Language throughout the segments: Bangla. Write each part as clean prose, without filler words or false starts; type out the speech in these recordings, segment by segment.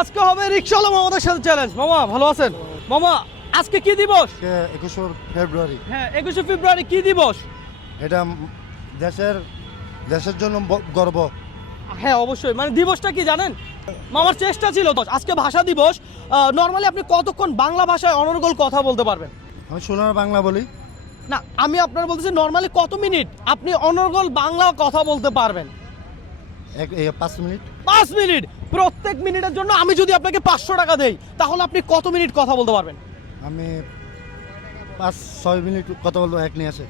আজকে হবে রিকশাওয়ালা মামাদের সাথে চ্যালেঞ্জ। মামা ভালো আছেন? মামা আজকে কি দিবস? 21 ফেব্রুয়ারি। হ্যাঁ 21 ফেব্রুয়ারি কি দিবস? এটা দেশের জন্য গর্ব। হ্যাঁ অবশ্যই, মানে দিবসটা কি জানেন? মামার চেষ্টা ছিল তো আজকে ভাষা দিবস। নর্মালি আপনি কতক্ষণ বাংলা ভাষায় অনর্গল কথা বলতে পারবেন? আমি সোনার বাংলা বলি। না আমি আপনার বলতেছি নর্মালি কত মিনিট আপনি অনর্গল বাংলা কথা বলতে পারবেন? 5 মিনিট। 5 মিনিট। প্রত্যেক মিনিটের জন্য আমি যদি আপনাকে 500 টাকা দেই তাহলে আপনি কত মিনিট কথা বলতে পারবেন? আমি 5-6 মিনিট কথা বলবো। এক নিয়ে আসে।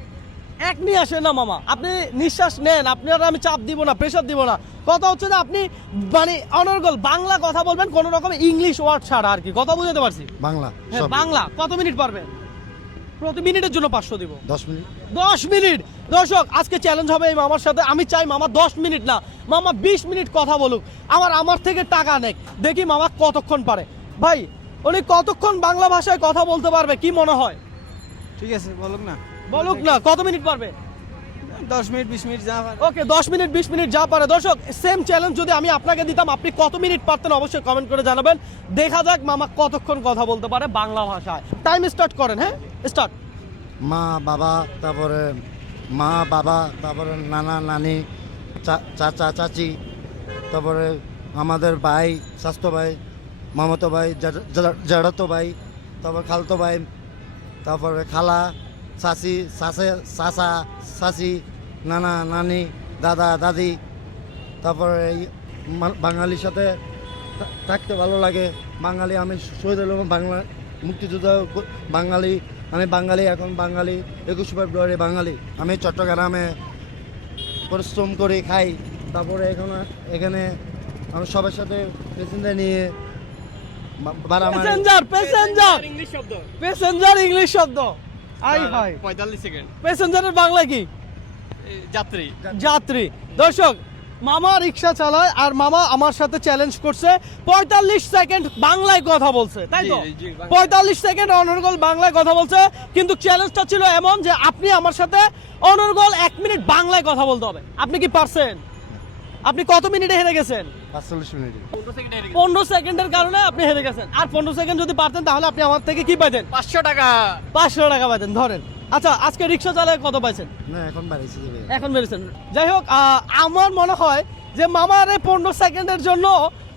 এক নিয়ে আসেন না মামা, আপনি নিঃশ্বাস নেন, আপনারা আমি চাপ দিব না, প্রেশার দিব না। কথা হচ্ছে যে আপনি মানে অনর্গল বাংলা কথা বলবেন, কোন রকম ইংলিশ ওয়ার্ড ছাড়া আর কি। কথা বুঝতে পারছি? বাংলা। হ্যাঁ বাংলা। কত মিনিট পারবেন? প্রতি মিনিটের জন্য 500 দিব। 10 মিনিট। 10 মিনিট। দর্শক আজকে চ্যালেঞ্জ হবে এই মামার সাথে। আমি চাই মামা 10 মিনিট না, মামা 20 মিনিট কথা বলুক, আমার থেকে টাকা নেক, দেখি মামা কতক্ষণ পারে। ভাই উনি কতক্ষণ বাংলা ভাষায় কথা বলতে পারবে কি মনে হয়? ঠিক আছে বলুক না। বলুক না, কত মিনিট পারবে? 10 মিনিট 20 মিনিট যা পারে। ওকে 10 মিনিট 20 মিনিট যা পারে। দর্শক সেম চ্যালেঞ্জ যদি আমি আপনাকে দিতাম আপনি কত মিনিট পারতেন অবশ্যই কমেন্ট করে জানাবেন। দেখা যাক মামা কতক্ষণ কথা বলতে পারে বাংলা ভাষায়। টাইম স্টার্ট করেন। হ্যাঁ স্টার্ট। মা বাবা, তারপরে নানা নানি, চাচা চাচি, তারপরে আমাদের ভাই, স্বাস্থ্য ভাই, মামাতো ভাই, জাড়াতো ভাই, তারপর খালতো ভাই, তারপরে খালা, চাচি, চাচা চাচি, নানা নানি, দাদা দাদি। তারপরে এই বাঙালির সাথে থাকতে ভালো লাগে। বাঙালি, আমি শহীদ হলাম বাংলা মুক্তিযোদ্ধা বাঙালি। আমি বাঙালি, এখন বাঙালি। 21 ফেব্রুয়ারি বাঙালি। আমি চট্টগ্রামে পরিশ্রম করে খাই। তারপরে এখানে আমি সবার সাথে প্যাসেঞ্জার নিয়ে প্যাসেঞ্জার ইংলিশ শব্দ। আই হাই 45 সেকেন্ড। প্যাসেঞ্জারের বাংলা কি? যাত্রী। যাত্রী। দর্শক মামা রিক্সা চালায় আর মামা আমার সাথে চ্যালেঞ্জ করছে 45 সেকেন্ড বাংলায় কথা বলছে, তাই তো? জি, বাংলা। 45 সেকেন্ড অনর্গল বাংলায় কথা বলছে, কিন্তু চ্যালেঞ্জটা ছিল এমন যে আপনি আমার সাথে অনর্গল 1 মিনিট বাংলায় কথা বলতে হবে। আপনি কি পারছেন? আপনি কত মিনিটে হেরে গেছেন? 45 মিনিট। 15 সেকেন্ডের কারণে আপনি হেরে গেছেন। আর 15 সেকেন্ড যদি পারতেন তাহলে আপনি আমার থেকে কি পাইতেন? 500 টাকা। 500 টাকা পাইতেন। ধরেন আচ্ছা আজকে রিক্সা চালায় কত পাইছেন? না এখন বাড়িয়েছি। এখন বেরিয়েছেন। যাই হোক আমার মনে হয় যে মামারে 15 সেকেন্ডের জন্য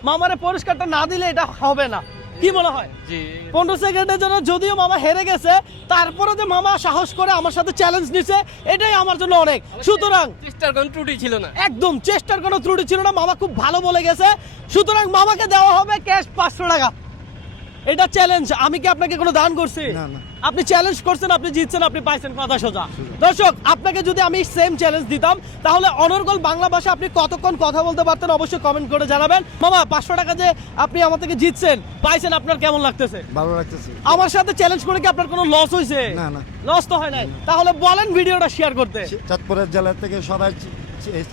মামারে পুরস্কারটা না দিলে এটা হবে না। কি মনে হয়? জি 15 সেকেন্ডের জন্য যদিও মামা হেরে গেছে, তারপরে যে মামা সাহস করে আমার সাথে চ্যালেঞ্জ নিছে এটাই আমার জন্য অনেক। সুতরাং চেষ্টার কোনো ত্রুটি ছিল না। একদম চেষ্টার কোনো ত্রুটি ছিল না, মামা খুব ভালো বলে গেছে। সুতরাং মামাকে দেওয়া হবে ক্যাশ 500 টাকা। এটা চ্যালেঞ্জ। আমি কি আপনাকে কোনো দান করছি? না, না। আপনি চ্যালেঞ্জ করছেন, আপনি জিতছেন, আপনি পাইছেন, কথা সোজা। দর্শক আপনাকে যদি আমি সেম চ্যালেঞ্জ দিতাম তাহলে অনর্গল বাংলা ভাষা আপনি কতক্ষণ কথা বলতে পারতেন অবশ্যই কমেন্ট করে জানাবেন। মামা 500 টাকা যে আপনি আমার থেকে জিতছেন পাইছেন, আপনার কেমন লাগতেছে? ভালো লাগতেছে। আমার সাথে চ্যালেঞ্জ করে কি আপনার কোনো লস হয়েছে? না, না। লস তো হয় নাই। তাহলে বলেন ভিডিওটা শেয়ার করতে। চাঁদপুরের জেলা থেকে সবাই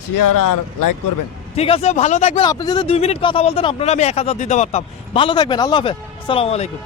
শেয়ার আর লাইক করবেন। ঠিক আছে, ভালো থাকবেন। আপনি যদি 2 মিনিট কথা বলতেন আপনারা আমি 1000 দিতে পারতাম। ভালো থাকবেন, আল্লাহ হাফেজ, আসসালামু আলাইকুম।